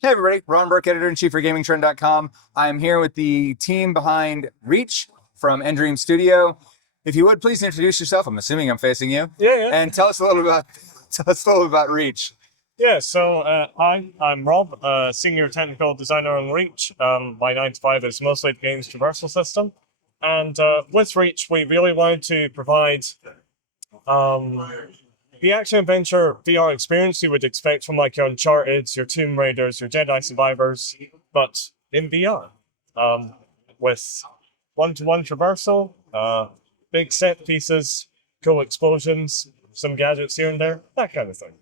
Hey everybody, Ron Burke, editor-in-chief for Gamingtrend.com. I'm here with the team behind Reach from Endream Studio. If you would, please introduce yourself. I'm assuming I'm facing you. Yeah. And tell us a little about Reach. Yeah, so hi, I'm Rob, senior technical designer on Reach. My 9 to 5 is mostly the game's traversal system. And with Reach, we really wanted to provide the action-adventure VR experience you would expect from like your Uncharted, your Tomb Raiders, your Jedi Survivors, but in VR. With one-to-one traversal, big set pieces, cool explosions, some gadgets here and there, that kind of thing.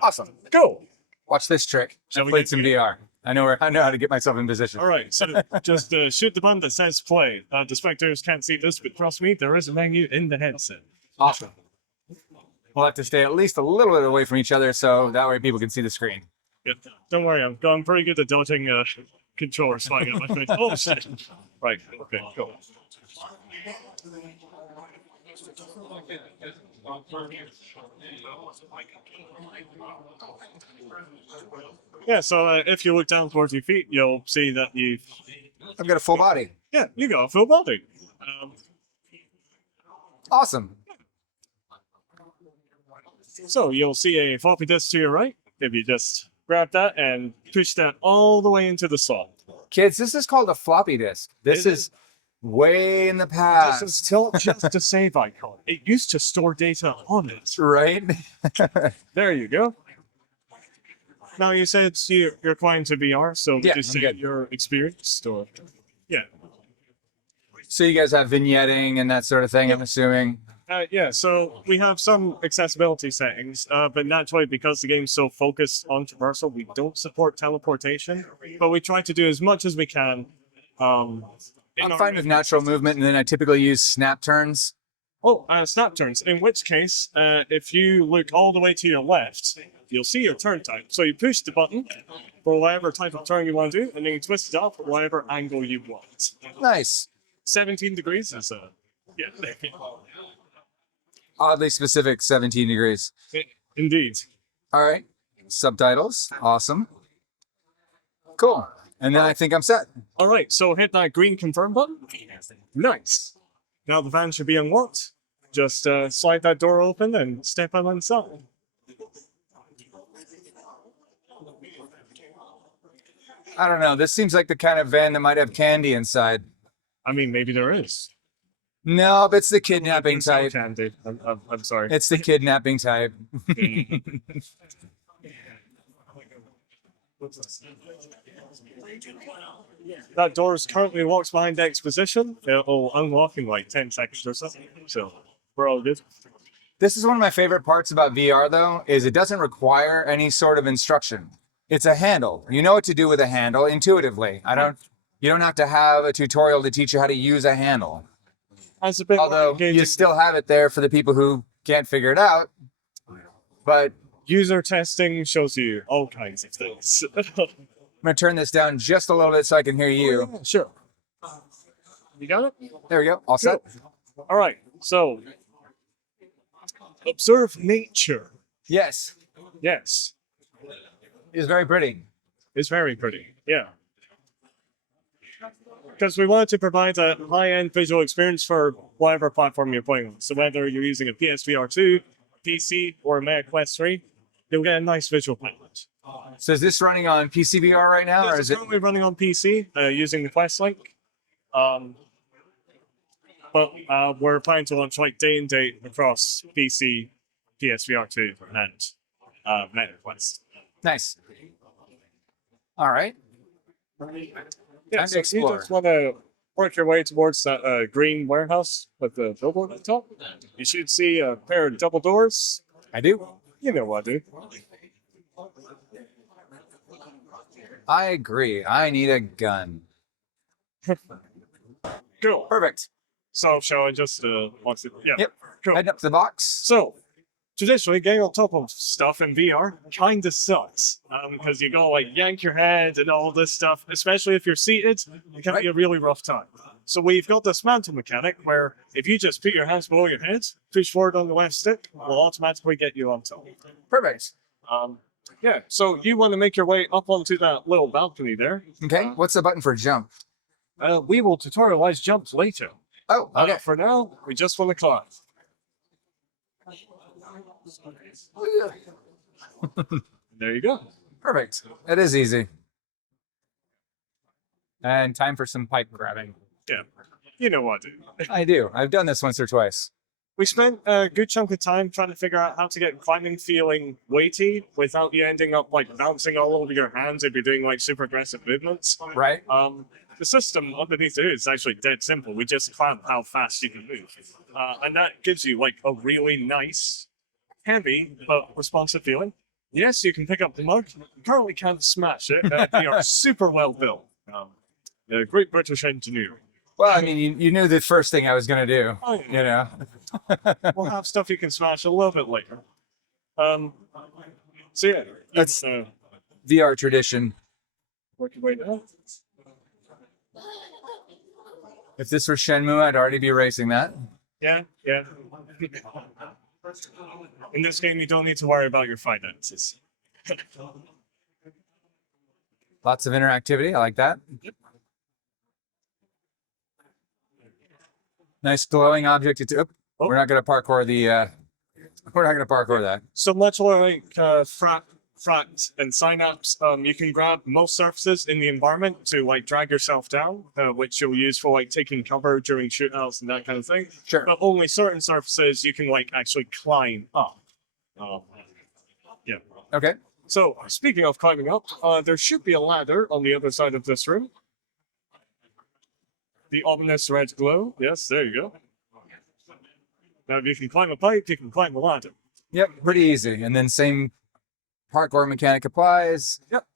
Awesome. Go! Watch this trick. Shall I we played get some going? VR. I know how to get myself in position. All right, so just shoot the button that says play. The spectators can't see this, but trust me, there is a menu in the headset. Awesome. We'll have to stay at least a little bit away from each other so that way people can see the screen. Yeah, don't worry, I'm going pretty good at dodging controllers flying at my face. Oh shit! Right, okay, go. Yeah, so if you look down towards your feet, you'll see that I've got a full body. yeah, you got a full body. Awesome. So you'll see a floppy disk to your right. If you just grab that and push that all the way into the slot. Kids, this is called a floppy disk. This is way in the past. This is still just a save icon. It used to store data on it. Right? There you go. Now you said you're quite into VR, so Yeah, just I'm say good. your experience or yeah. So you guys have vignetting and that sort of thing, I'm assuming. Yeah, so we have some accessibility settings, but naturally because the game's so focused on traversal, we don't support teleportation, but we try to do as much as we can. I'm fine with natural movement, and then I typically use snap turns. Oh, snap turns. In which case, if you look all the way to your left, you'll see your turn type. So you push the button for whatever type of turn you want to do, and then you twist it up for whatever angle you want. Nice. 17 degrees is yeah. Oddly specific 17 degrees. Indeed. All right. Subtitles. Awesome. Cool. And then I think I'm set. All right, so hit that green confirm button. Nice. Now the van should be unlocked. Just slide that door open and step on inside. I don't know. This seems like the kind of van that might have candy inside. I mean, maybe there is. No, it's the kidnapping type. Candy. I'm sorry. It's the kidnapping type. That door is currently locked behind X position. It'll unlock in like 10 seconds or something. So we're all good. This is one of my favorite parts about VR, though, is it doesn't require any sort of instruction. It's a handle. You know what to do with a handle intuitively. You don't have to have a tutorial to teach you how to use a handle. That's a bit Although you still have it there for the people who can't figure it out. But user testing shows you all kinds of things. I'm going to turn this down just a little bit so I can hear you. Yeah, sure. You got it? There we go. All set. All right. So observe nature. Yes. Yes. It's very pretty. It's very pretty. Yeah. Because we wanted to provide a high-end visual experience for whatever platform you're playing on. So whether you're using a PSVR 2, PC, or a Meta Quest 3, you'll get a nice visual palette. So is this running on PCVR right now, or This is is it? currently running on PC using the Quest link. But we're planning to launch like day and date across PC, PSVR 2, and Meta Quest. Nice. All right. Yeah, Time to so you explore. just want to work your way towards that green warehouse with the billboard at the top. You should see a pair of double doors. I do. You know what, dude. I agree. I need a gun. Cool. Perfect. So shall I just watch it? Yeah. Yep. Cool. Heading up to the box. So traditionally, getting on top of stuff in VR kind of sucks because you gotta like yank your head and all this stuff. Especially if you're seated, it can be a really rough time. So we've got this mantle mechanic where if you just put your hands below your head, push forward on the left stick, we'll automatically get you on top. Perfect. Yeah, so you want to make your way up onto that little balcony there. Okay. What's the button for jump? We will tutorialize jumps later. Oh, okay. For now, we just want to climb. There you go. Perfect. It is easy. And time for some pipe grabbing. Yeah, you know what, dude. I do. I've done this once or twice. We spent a good chunk of time trying to figure out how to get climbing feeling weighty without you ending up like bouncing all over your hands if you're doing like super aggressive movements. Right? The system underneath it is actually dead simple. We just clamp how fast you can move. And that gives you like a really nice, heavy, but responsive feeling. Yes, you can pick up the mug. You currently can't smash it. They are super well built. A great British engineer. Well, I mean, you knew the first thing I was going to do, Oh, you know? We'll have stuff you can smash a little bit later. So yeah, That's you, VR tradition. work your way down. If this were Shenmue, I'd already be racing that. Yeah. In this game, you don't need to worry about your finances. Lots of interactivity. I like that. Nice glowing object. We're not going to parkour the. We're not going to parkour that. So much like Fract and Synapse, you can grab most surfaces in the environment to like drag yourself down, which you'll use for like taking cover during shootouts and that kind of thing. Sure. But only certain surfaces you can like actually climb up. Yeah. Okay. So speaking of climbing up, there should be a ladder on the other side of this room. The ominous red glow. Yes, there you go. Now, if you can climb a pipe, you can climb a ladder. Yep. Pretty easy. And then same parkour mechanic applies. Yep.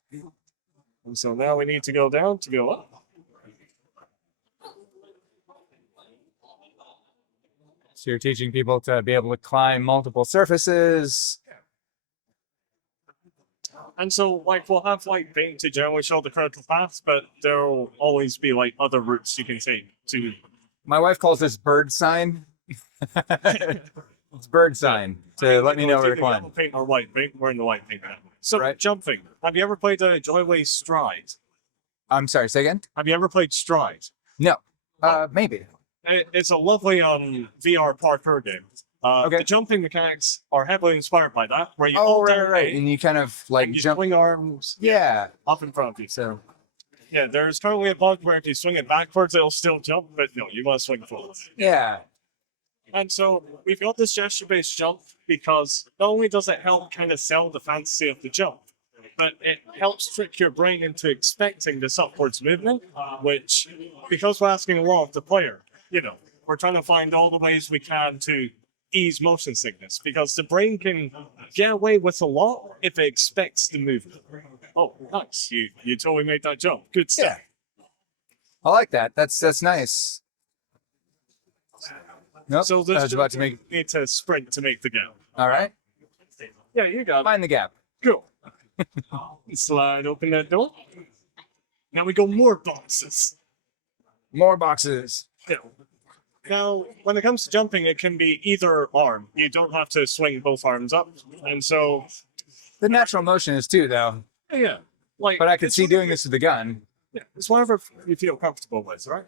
And so now we need to go down to go up. So you're teaching people to be able to climb multiple surfaces. And so, like, we'll have, like, paint to generally show the critical path, but there'll always be, like, other routes you can take to... My wife calls this bird sign. It's bird sign to let me know where to climb. Yellow paint or white paint. We're in the white paint now. So, Right. jumping. Have you ever played Joyway Stride? I'm sorry, say again? Have you ever played Stride? No. Maybe. It's a lovely VR parkour game. Okay. The jumping mechanics are heavily inspired by that, where you Oh, hold right, down right. A, And you kind of like you jump. swing arms Yeah. up in front of you. So, Yeah, there's currently a bug where if you swing it backwards, it'll still jump, but no, you want to swing forward. yeah. And so we've got this gesture-based jump because not only does it help kind of sell the fantasy of the jump, but it helps trick your brain into expecting this upwards movement, which, because we're asking a lot of the player, we're trying to find all the ways we can to ease motion sickness, because the brain can get away with a lot if it expects the movement. Oh, nice. You totally made that jump. Good stuff. Yeah. I like that. That's nice. Nope. So I this was about to make. need to sprint to make the gap. All right. Yeah, you got it. Find the gap. Cool. Slide open that door. Now we go more boxes. More boxes. Yeah. Now, when it comes to jumping, it can be either arm. You don't have to swing both arms up. And so, The natural motion is too, though. yeah. Like, But I could it's see whatever- doing this with the gun. Yeah, it's whatever you feel comfortable with, right?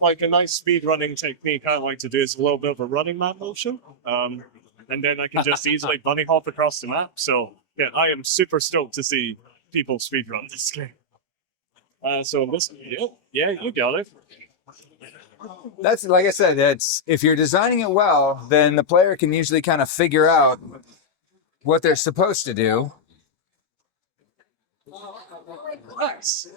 Like a nice speed running technique I like to do is a little bit of a running map motion. And then I can just easily bunny hop across the map. So, yeah, I am super stoked to see people speed run this game. So this, yeah, you got it. That's like I said. That's if you're designing it well, then the player can usually kind of figure out what they're supposed to do. Nice.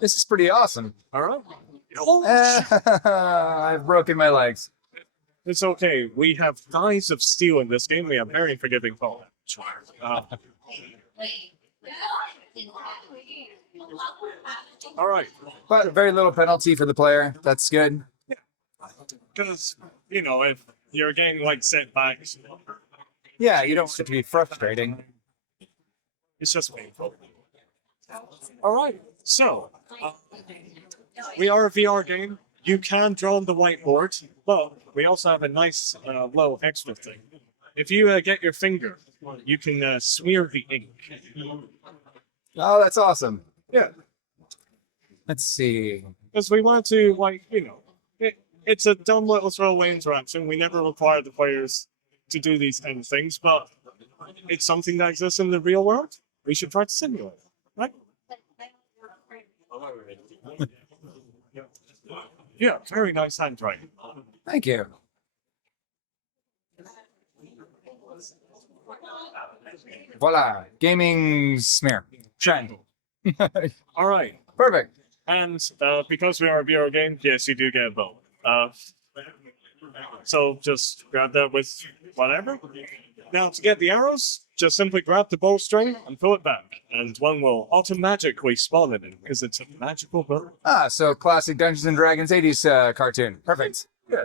This is pretty awesome. All right. I've broken my legs. It's okay. We have thighs of steel in this game. We have very forgiving fall. All right. But very little penalty for the player. That's good. Because, if you're getting like setbacks, Yeah, you don't want it to be frustrating. it's just painful. All right. So, we are a VR game. You can draw on the whiteboard, but we also have a nice little extra thing. If you get your finger, you can smear the ink. Oh, that's awesome. Yeah, Let's see. because we want to, like, it's a dumb little throwaway interaction. We never require the players to do these kind of things, but it's something that exists in the real world. We should try to simulate it, right? Yeah, very nice handwriting. Thank you. Voila. Gaming smear. Trend. All right. Perfect. And because we are a VR game, yes, you do get a bow. So just grab that with whatever. Now, to get the arrows, just simply grab the bowstring and pull it back, and one will automatically spawn it in because it's a magical bow. Ah, so classic Dungeons and Dragons 80s cartoon. Perfect. Yeah.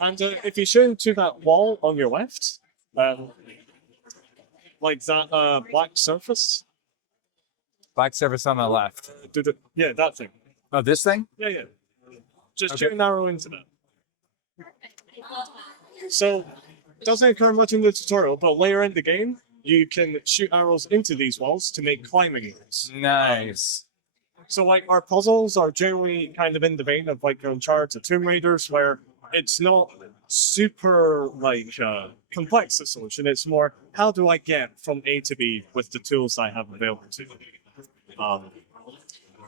And if you shoot to that wall on your left, like that black surface, Black surface on the left. yeah, that thing. Oh, this thing? Yeah, yeah. Just Okay. shoot an arrow into that. So, doesn't occur much in the tutorial, but later in the game, you can shoot arrows into these walls to make climbing walls. Nice. So, like, our puzzles are generally kind of in the vein of, like, Uncharted or Tomb Raiders, where it's not super, like, complex, the solution. It's more, how do I get from A to B with the tools I have available to me?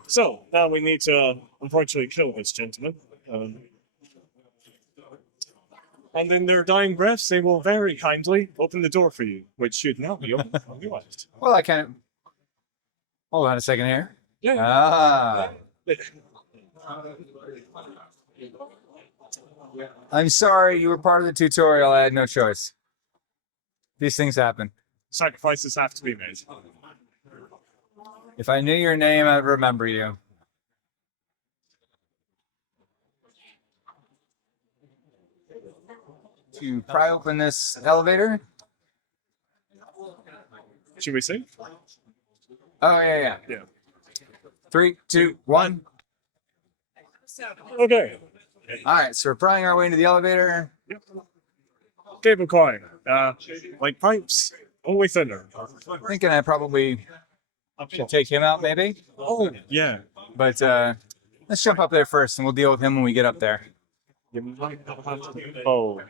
So, now we need to, unfortunately, kill this gentleman. And in their dying breaths, they will very kindly open the door for you, which should now be open on your left. Well, I can't. Hold on a second here. Yeah. Ah. I'm sorry, you were part of the tutorial. I had no choice. These things happen. Sacrifices have to be made. If I knew your name, I'd remember you. To pry open this elevator. Should we see? Oh, yeah. Yeah. 3, 2, 1. Okay. All right, so we're prying our way into the elevator. Cable coin. Like pipes, only thinner. Thinking I probably should take him out, maybe. Oh, yeah. But let's jump up there first, and we'll deal with him when we get up there. You might not have to. Oh.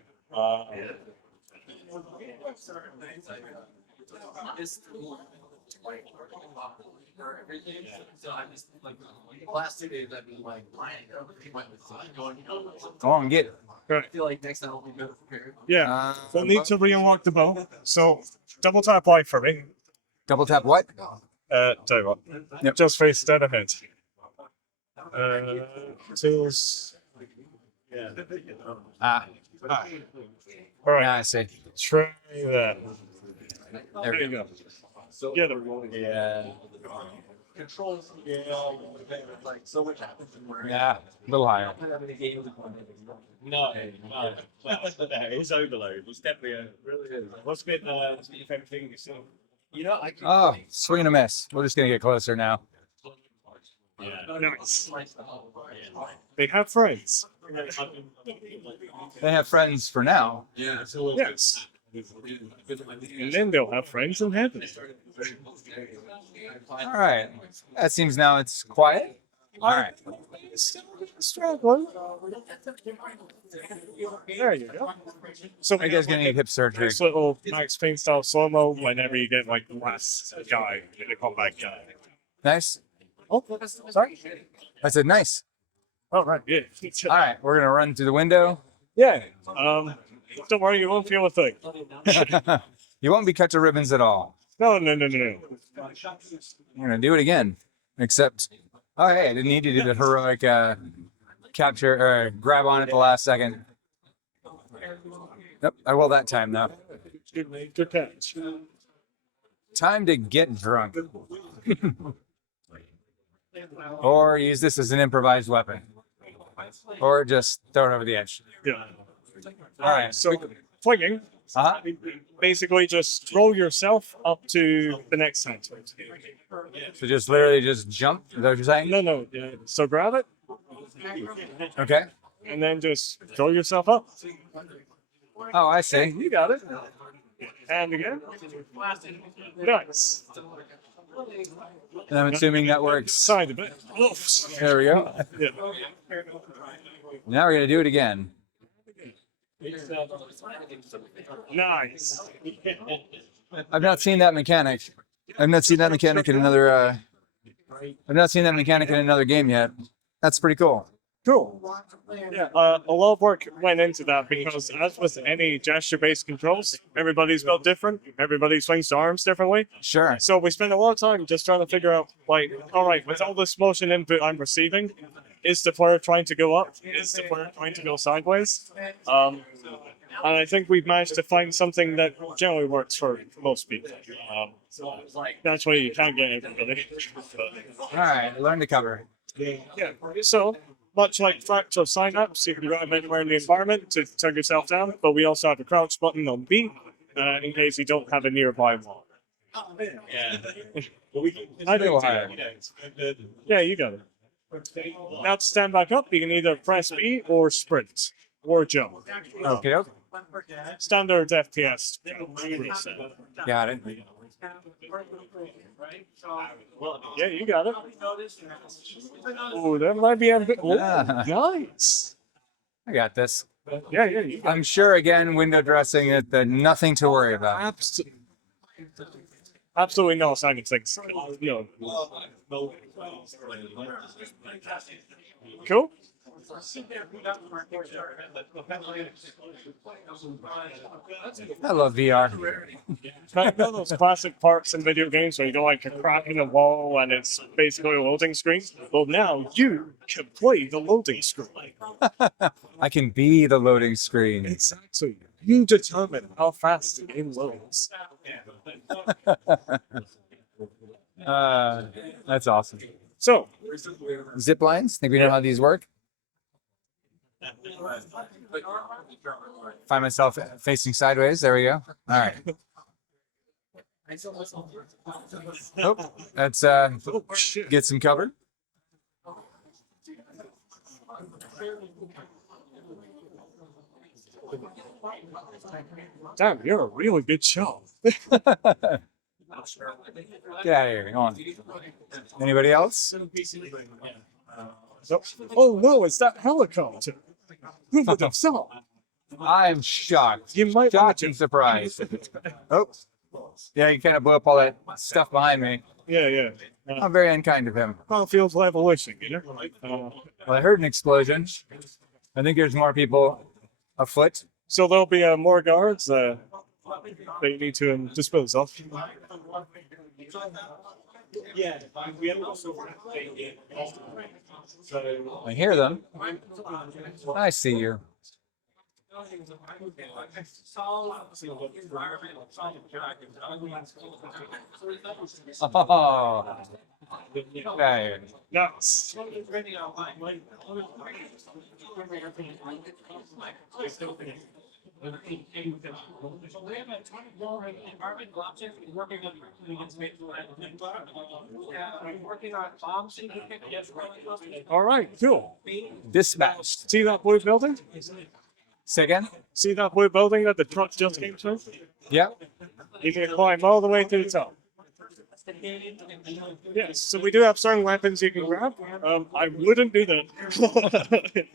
Go on, get it. Right. I feel like next time I'll be better prepared. Yeah. We'll need to re-unlock the bow. So, double tap Y for me. Double tap what? Tell you what. Yep. Just face dead ahead. Tools. Ah, All right. yeah, I see. Try that. There There we you go. go. Yeah, there we go. Yeah. Controls. Yeah. Like so much happens in where. Yeah, a little higher. How many games? No, it's overload. It's definitely a really is. What's been your favorite thing you've seen? You know, I. Oh, swing and a miss. We're just gonna get closer now. Yeah. Nice. They have friends. They have friends for now. Yeah. Yes. And then they'll have friends in heaven. All right. That seems now it's quiet. All right. Still struggling. There you go. So Are you guys gonna need hip surgery? this little Max Payne style slow mo whenever you get like the last guy in the combat guy. Nice. Oh, sorry. I said nice. Oh right, yeah. All right, we're gonna run through the window. Yeah. Don't worry, you won't feel a thing. You won't be cut to ribbons at all. No. I'm gonna do it again. Except, oh hey, I didn't need to do the heroic capture or grab on at the last second. Yep, I will that time though. Good catch. Time to get drunk. Or use this as an improvised weapon. Or just throw it over the edge. Yeah. All right. So flinging. Uh-huh. Basically, just throw yourself up to the next center. So just literally just jump. Is that what you're saying? No. Yeah. So grab it, Okay. and then just throw yourself up. Oh, I see. You got it. And again. Nice. And I'm assuming that works. Side a bit. Oops. There we go. Yeah. Now we're gonna do it again. Nice. I've not seen that mechanic. I've not seen that mechanic in another. I've not seen that mechanic in another game yet. That's pretty cool. Cool. Yeah, a lot of work went into that because, as with any gesture-based controls, everybody's built different. Everybody swings their arms differently. Sure. So we spent a lot of time just trying to figure out, like, all right, with all this motion input I'm receiving, is the player trying to go up? Is the player trying to go sideways? And I think we've managed to find something that generally works for most people. That's why you can't get everybody. All right. Learn to cover. Yeah. So, much like fractal sign-ups, you can grab anywhere in the environment to turn yourself down, but we also have a crouch button on B in case you don't have a nearby wall. I do higher. Yeah, you got it. Now to stand back up, you can either press B or sprint or jump. Okay. Standard FPS. Got it. Yeah, you got it. Oh, that might be a bit. Oh, Ah. nice. I got this. Yeah, you got I'm sure again, window dressing it, nothing to worry about. Absolutely no sign of things. No. Cool. I love VR. Like, you know those classic parts in video games where you go like a crack in a wall and it's basically a loading screen? Well, now you can play the loading screen. I can be the loading screen. Exactly. You determine how fast the game loads. That's awesome. So, Zip lines. Think we know how these work? Find myself facing sideways. There we go. All right. Oh, let's oh shit. get some cover. Damn, you're a really good shot. Get out of here. Go on. Anybody else? Oh no, it's that helicopter. Who would have thought? I'm shocked. You might Shocked watch and surprised. Oh, yeah, you kind of blew up all that stuff behind me. Yeah. How very unkind of him. Battlefield Revolution, you know? Well, I heard an explosion. I think there's more people afoot. So there'll be more guards that you need to dispose of. Yeah, we have also. I hear them. I see you. Oh. Okay. Nuts. All right, cool. Dispatched. See that blue building? Say again? See that blue building that the truck just came through? Yep. You can climb all the way to the top. Yes, so we do have certain weapons you can grab. I wouldn't do that.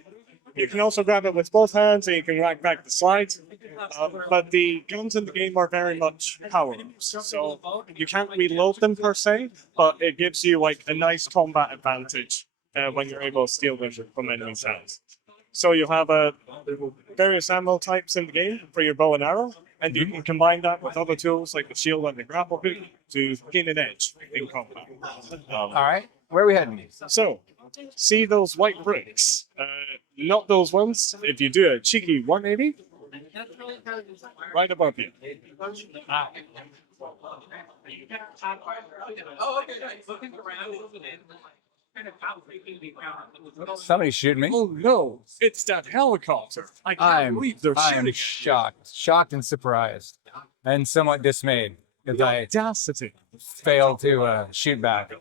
You can also grab it with both hands and you can rack back the slides. But the guns in the game are very much power-ups. So you can't reload them per se, but it gives you like a nice combat advantage when you're able to steal them from enemies' hands. So you have various ammo types in the game for your bow and arrow, and you can combine that with other tools like the shield and the grapple hook to gain an edge in combat. All right. Where are we heading? So, see those white bricks? Not those ones. If you do a cheeky 180, right above you. Oh, okay, nice. Looking around, Somebody's shooting me. Oh no, it's that helicopter. I can't believe they're I'm shooting. shocked and surprised, and somewhat dismayed because I Audacity. failed to shoot back.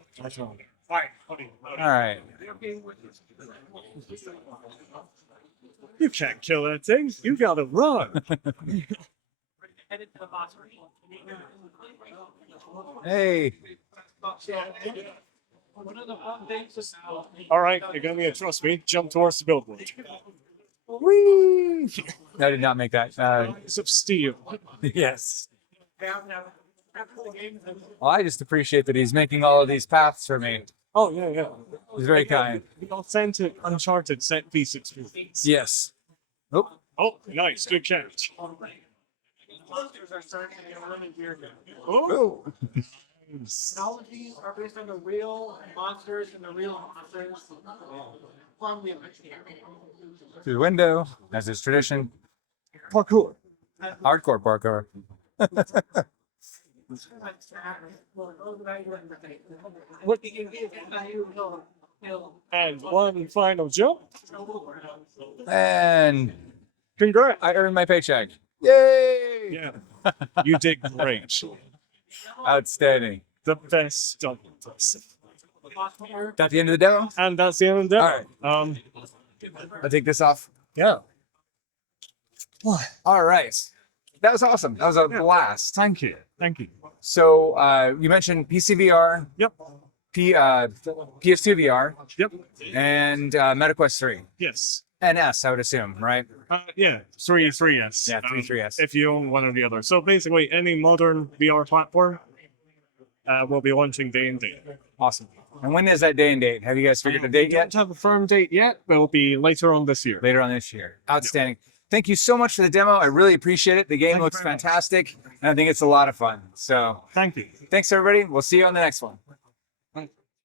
All right. You can't kill that thing. You gotta run. Hey. All right, you're gonna need to trust me. Jump towards the billboard. Whee! I did not make that. It's of steel. Yes. Well, I just appreciate that he's making all of these paths for me. Oh yeah, yeah. He's very kind. The authentic Uncharted set piece experience. Yes. Oh, Oh, nice, good catch. Oh, Technologies are based on the real monsters and the real monsters from the through the window, as is tradition. parkour. Hardcore parkour. And one final jump. And Congrats. I earned my paycheck. Yay! Yeah, you did great. Outstanding. The best stunt. That the end of the demo? And that's the end of the demo. All right. I'll take this off. Yeah. All right. That was awesome. That was a blast. Thank you. Thank you. So you mentioned PC VR, Yep. PS2 VR, Yep. and MetaQuest 3. Yes. And S, I would assume, right? Yeah. 3S. Yeah, 3S. If you own one or the other. So basically, any modern VR platform will be launching day and date. Awesome. And when is that day and date? Have you guys figured a date We yet? don't have a firm date yet, but it'll be later on this year. Later on this year. Outstanding. Thank you so much for the demo. I really appreciate it. The game Thank you looks very much. fantastic, and I think it's a lot of fun. So Thank you. thanks, everybody. We'll see you on the next one.